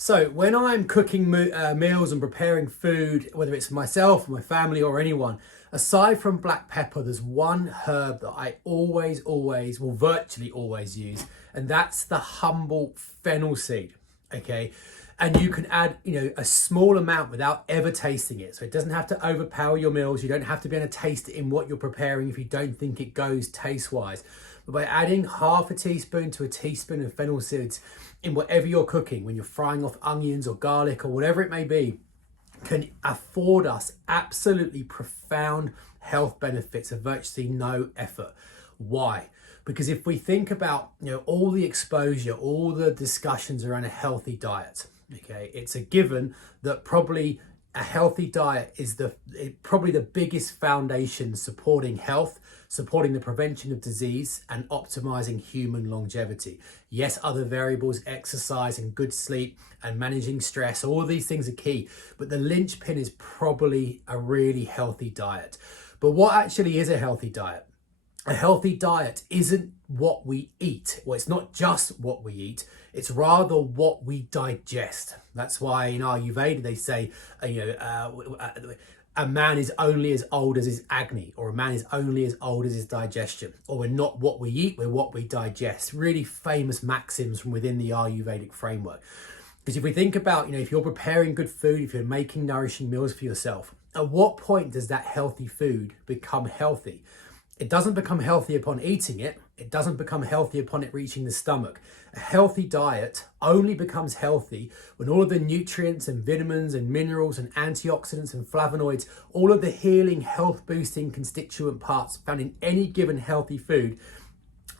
So when I'm cooking meals and preparing food, whether it's myself, my family or anyone, aside from black pepper, there's one herb that I always, will virtually always use, and that's the humble fennel seed, okay? And you can add, a small amount without ever tasting it. So it doesn't have to overpower your meals. You don't have to be able to taste it in what you're preparing if you don't think it goes taste-wise. But by adding half a teaspoon to a teaspoon of fennel seeds in whatever you're cooking, when you're frying off onions or garlic or whatever it may be, can afford us absolutely profound health benefits of virtually no effort. Why? Because if we think about all the exposure, all the discussions around a healthy diet, okay, it's a given that probably a healthy diet is probably the biggest foundation supporting health, supporting the prevention of disease and optimizing human longevity. Yes, other variables, exercise and good sleep and managing stress, all of these things are key, but the linchpin is probably a really healthy diet. But what actually is a healthy diet? A healthy diet isn't what we eat. Well, it's not just what we eat, it's rather what we digest. That's why in Ayurveda they say, a man is only as old as his agni, or a man is only as old as his digestion, or we're not what we eat, we're what we digest. Really famous maxims from within the Ayurvedic framework. Because if we think about, if you're preparing good food, if you're making nourishing meals for yourself, at what point does that healthy food become healthy? It doesn't become healthy upon eating it. It doesn't become healthy upon it reaching the stomach. A healthy diet only becomes healthy when all of the nutrients and vitamins and minerals and antioxidants and flavonoids, all of the healing, health boosting constituent parts found in any given healthy food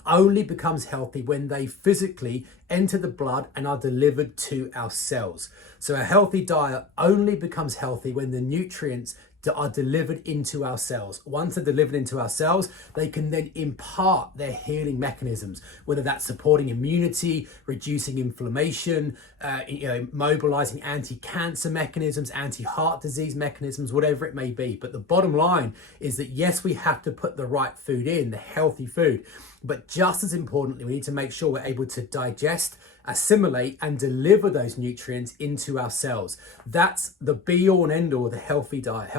only becomes healthy when they physically enter the blood and are delivered to our cells. So a healthy diet only becomes healthy when the nutrients that are delivered into our cells. Once they're delivered into our cells, they can then impart their healing mechanisms, whether that's supporting immunity, reducing inflammation, mobilizing anti-cancer mechanisms, anti-heart disease mechanisms, whatever it may be. But the bottom line is that yes, we have to put the right food in, the healthy food, but just as importantly, we need to make sure we're able to digest, assimilate and deliver those nutrients into our cells. That's the be all and end all of the healthy diet,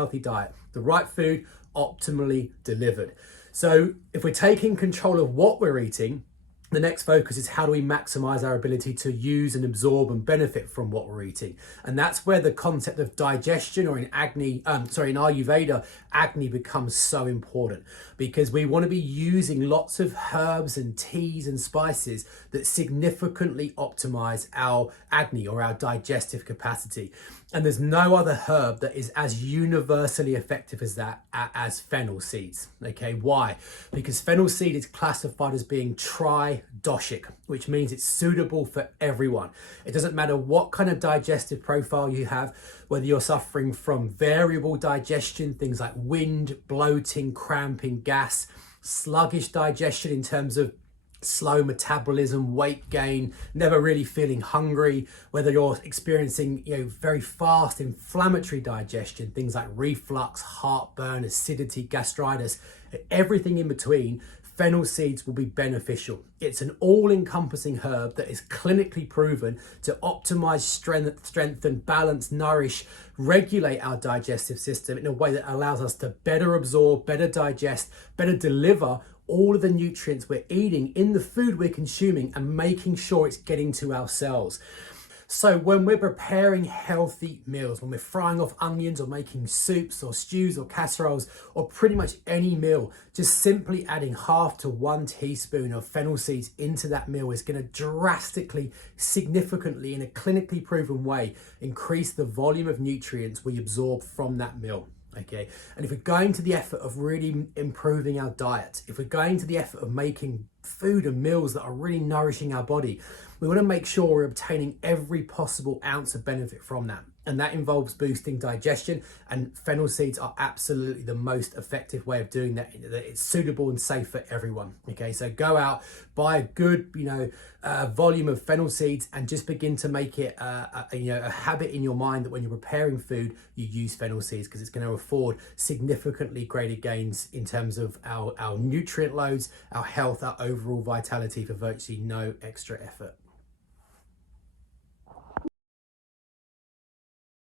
the right food optimally delivered. So if we're taking control of what we're eating, the next focus is how do we maximize our ability to use and absorb and benefit from what we're eating. And that's where the concept of digestion, or in Ayurveda, agni becomes so important, because we want to be using lots of herbs and teas and spices that significantly optimize our agni, or our digestive capacity. And there's no other herb that is as universally effective as that, as fennel seeds. Okay, why? Because fennel seed is classified as being tri-doshic, which means it's suitable for everyone. It doesn't matter what kind of digestive profile you have, whether you're suffering from variable digestion, things like wind, bloating, cramping, gas, sluggish digestion in terms of slow metabolism, weight gain, never really feeling hungry, whether you're experiencing very fast inflammatory digestion, things like reflux, heartburn, acidity, gastritis, everything in between, fennel seeds will be beneficial. It's an all-encompassing herb that is clinically proven to optimize, strengthen, balance, nourish, regulate our digestive system in a way that allows us to better absorb, better digest, better deliver all of the nutrients we're eating in the food we're consuming, and making sure it's getting to our cells. So when we're preparing healthy meals, when we're frying off onions or making soups or stews or casseroles, or pretty much any meal, just simply adding half to 1 teaspoon of fennel seeds into that meal is going to drastically, significantly, in a clinically proven way, increase the volume of nutrients we absorb from that meal. Okay, and if we're going to the effort of really improving our diet, if we're going to the effort of making food and meals that are really nourishing our body, we want to make sure we're obtaining every possible ounce of benefit from that. And that involves boosting digestion, and fennel seeds are absolutely the most effective way of doing that. It's suitable and safe for everyone. Okay, so go out, buy a good, volume of fennel seeds, and just begin to make it a habit in your mind that when you're preparing food, you use fennel seeds, because it's going to afford significantly greater gains in terms of our nutrient loads, our health, our overall vitality for virtually no extra effort.